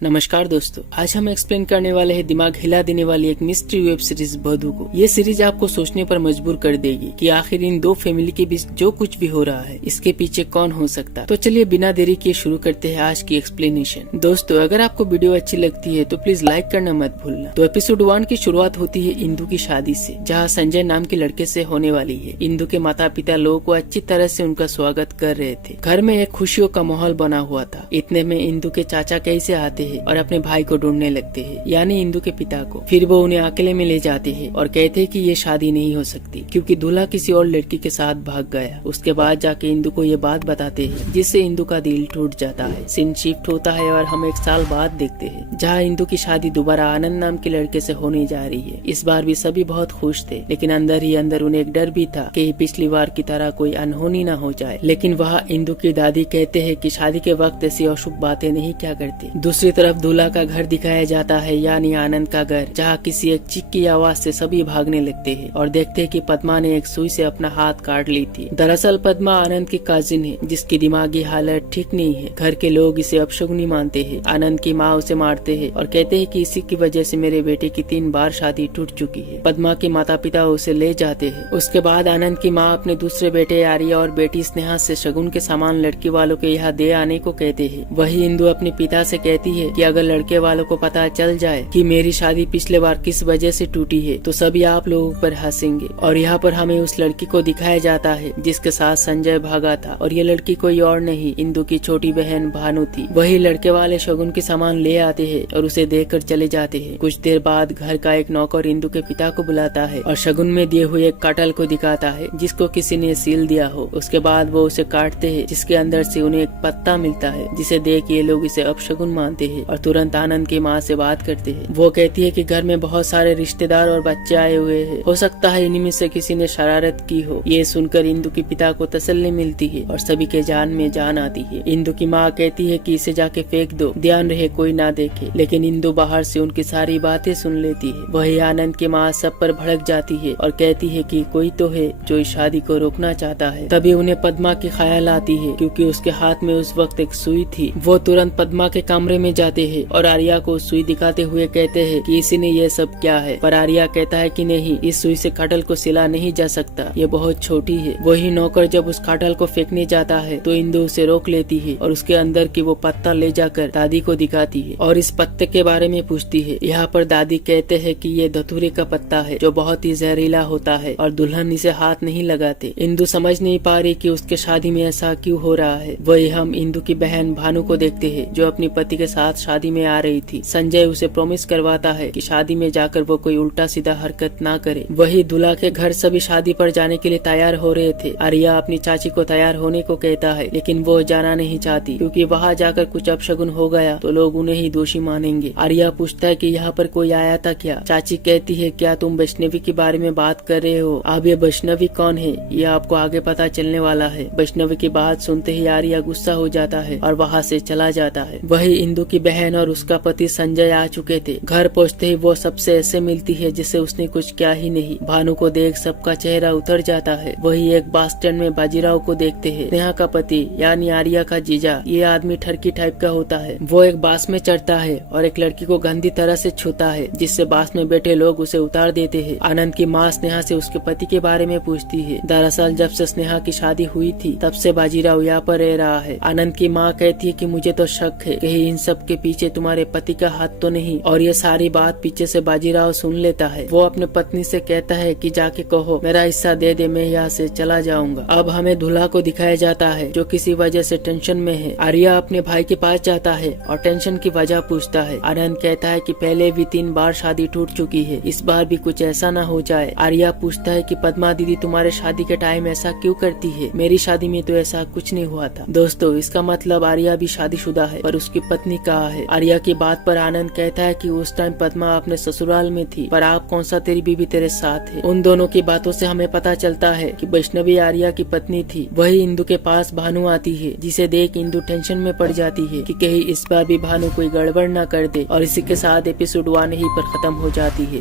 नमस्कार दोस्तों, आज हम एक्सप्लेन करने वाले हैं दिमाग हिला देने वाली एक मिस्ट्री वेब सीरीज बधू को। ये सीरीज आपको सोचने पर मजबूर कर देगी कि आखिर इन दो फैमिली के बीच जो कुछ भी हो रहा है इसके पीछे कौन हो सकता है। तो चलिए बिना देरी किए शुरू करते हैं आज की एक्सप्लेनेशन। दोस्तों, अगर आपको वीडियो अच्छी लगती है तो प्लीज लाइक करना मत भूलना। तो एपिसोड 1 की शुरुआत होती है इंदु की शादी से, जहाँ संजय नाम के लड़के से होने वाली है। इंदु के माता पिता लोगों को अच्छी तरह से उनका स्वागत कर रहे थे। घर में एक खुशियों का माहौल बना हुआ था। इतने में इंदु के चाचा कैसे आते हैं और अपने भाई को ढूंढने लगते हैं, यानी इंदु के पिता को। फिर वो उन्हें अकेले में ले जाते हैं और कहते हैं कि ये शादी नहीं हो सकती क्योंकि दूल्हा किसी और लड़की के साथ भाग गया। उसके बाद जाके इंदु को ये बात बताते हैं, जिससे इंदु का दिल टूट जाता है। सीन शिफ्ट होता है और हम 1 साल बाद देखते हैं, जहाँ इंदु की शादी दोबारा आनंद नाम के लड़के से होने जा रही है। इस बार भी सभी बहुत खुश थे, लेकिन अंदर ही अंदर उन्हें एक डर भी था कि पिछली बार की तरह कोई अनहोनी न हो जाए। लेकिन वहाँ इंदु की दादी कहते हैं कि शादी के वक्त ऐसी अशुभ बातें नहीं क्या करती। दूसरी तरफ दूल्हा का घर दिखाया जाता है, यानी आनंद का घर, जहाँ किसी एक चीख की आवाज से सभी भागने लगते हैं और देखते हैं कि पद्मा ने एक सुई से अपना हाथ काट ली थी। दरअसल पद्मा आनंद की काजिन है, जिसकी दिमागी हालत ठीक नहीं है। घर के लोग इसे अपशगुनी मानते हैं। आनंद की माँ उसे मारते हैं और कहते हैं कि इसी की वजह से मेरे बेटे की 3 बार शादी टूट चुकी है। पद्मा के माता पिता उसे ले जाते हैं। उसके बाद आनंद की माँ अपने दूसरे बेटे आर्या और बेटी स्नेहा से शगुन के सामान लड़की वालों के यहाँ दे आने को कहते हैं। वही इंदु अपने पिता से कहती है कि अगर लड़के वालों को पता चल जाए कि मेरी शादी पिछले बार किस वजह से टूटी है तो सभी आप लोगों पर हंसेंगे। और यहाँ पर हमें उस लड़की को दिखाया जाता है जिसके साथ संजय भागा था, और ये लड़की कोई और नहीं इंदु की छोटी बहन भानु थी। वही लड़के वाले शगुन के सामान ले आते हैं और उसे देकर चले जाते हैं। कुछ देर बाद घर का एक नौकर इंदु के पिता को बुलाता है और शगुन में दिए हुए एक कटहल को दिखाता है जिसको किसी ने सील दिया हो। उसके बाद वो उसे काटते हैं, जिसके अंदर से उन्हें एक पत्ता मिलता है, जिसे देख ये लोग इसे अपशगुन मानते हैं और तुरंत आनंद की माँ से बात करते हैं। वो कहती है कि घर में बहुत सारे रिश्तेदार और बच्चे आए हुए हैं, हो सकता है इनमें से किसी ने शरारत की हो। ये सुनकर इंदु के पिता को तसल्ली मिलती है और सभी के जान में जान आती है। इंदु की माँ कहती है कि इसे जाके फेंक दो, ध्यान रहे कोई ना देखे। लेकिन इंदु बाहर से उनकी सारी बातें सुन लेती है। वही आनंद की माँ सब पर भड़क जाती है और कहती है कि कोई तो है जो इस शादी को रोकना चाहता है। तभी उन्हें पद्मा की ख्याल आती है, क्योंकि उसके हाथ में उस वक्त एक सुई थी। वो तुरंत पद्मा के कमरे में जाते हैं और आर्या को सुई दिखाते हुए कहते हैं कि इसी ने ये सब क्या है। पर आर्या कहता है कि नहीं, इस सुई से कटहल को सिला नहीं जा सकता, ये बहुत छोटी है। वही नौकर जब उस कटहल को फेंकने जाता है तो इंदु उसे रोक लेती है और उसके अंदर की वो पत्ता ले जाकर दादी को दिखाती है और इस पत्ते के बारे में पूछती है। यहाँ पर दादी कहते हैं कि ये धतूरे का पत्ता है जो बहुत ही जहरीला होता है और दुल्हन इसे हाथ नहीं लगाते। इंदु समझ नहीं पा रही कि उसके शादी में ऐसा क्यों हो रहा है। वही हम इंदु की बहन भानु को देखते हैं, जो अपने पति के साथ शादी में आ रही थी। संजय उसे प्रॉमिस करवाता है कि शादी में जाकर वो कोई उल्टा सीधा हरकत ना करे। वही दूल्हा के घर सभी शादी पर जाने के लिए तैयार हो रहे थे। आर्या अपनी चाची को तैयार होने को कहता है, लेकिन वो जाना नहीं चाहती क्योंकि वहाँ जाकर कुछ अपशगुन हो गया तो लोग उन्हें ही दोषी मानेंगे। आर्या पूछता है कि यहाँ पर कोई आया था क्या। चाची कहती है, क्या तुम वैष्णवी के बारे में बात कर रहे हो? अब ये वैष्णवी कौन है ये आपको आगे पता चलने वाला है। वैष्णवी की बात सुनते ही आर्या गुस्सा हो जाता है और वहाँ से चला जाता है। वही इंदु की बहन और उसका पति संजय आ चुके थे। घर पहुँचते ही वो सबसे ऐसे मिलती है जिससे उसने कुछ किया ही नहीं। भानु को देख सबका चेहरा उतर जाता है। वही एक बस स्टैंड में बाजीराव को देखते हैं। स्नेहा का पति यानी आर्या का जीजा, ये आदमी ठरकी टाइप का होता है। वो एक बास में चढ़ता है और एक लड़की को गंदी तरह से छूता है, जिससे बास में बैठे लोग उसे उतार देते हैं। आनंद की माँ स्नेहा से उसके पति के बारे में पूछती है। दरअसल जब से स्नेहा की शादी हुई थी तब से बाजीराव यहाँ पर रह रहा है। आनंद की माँ कहती है कि मुझे तो शक है कहीं इन सब के पीछे तुम्हारे पति का हाथ तो नहीं। और ये सारी बात पीछे से बाजीराव सुन लेता है। वो अपने पत्नी से कहता है कि जाके कहो मेरा हिस्सा दे दे, मैं यहाँ से चला जाऊंगा। अब हमें दूल्हा को दिखाया जाता है जो किसी वजह से टेंशन में है। आर्या अपने भाई के पास जाता है और टेंशन की वजह पूछता है। आनंद कहता है कि पहले भी 3 बार शादी टूट चुकी है, इस बार भी कुछ ऐसा न हो जाए। आर्या पूछता है कि पद्मा दीदी तुम्हारे शादी के टाइम ऐसा क्यों करती है, मेरी शादी में तो ऐसा कुछ नहीं हुआ था। दोस्तों, इसका मतलब आर्या भी शादीशुदा है पर उसकी पत्नी कहाँ है। आर्या की बात पर आनंद कहता है कि उस टाइम पद्मा अपने ससुराल में थी, पर आप कौन सा तेरी बीवी तेरे साथ है। उन दोनों की बातों से हमें पता चलता है कि वैष्णवी आर्या की पत्नी थी। वही इंदु के पास भानु आती है, जिसे देख इंदु टेंशन में पड़ जाती है कि कहीं इस बार भी भानु कोई गड़बड़ न कर दे। और इसी के साथ एपिसोड 1 ही पर खत्म हो जाती है।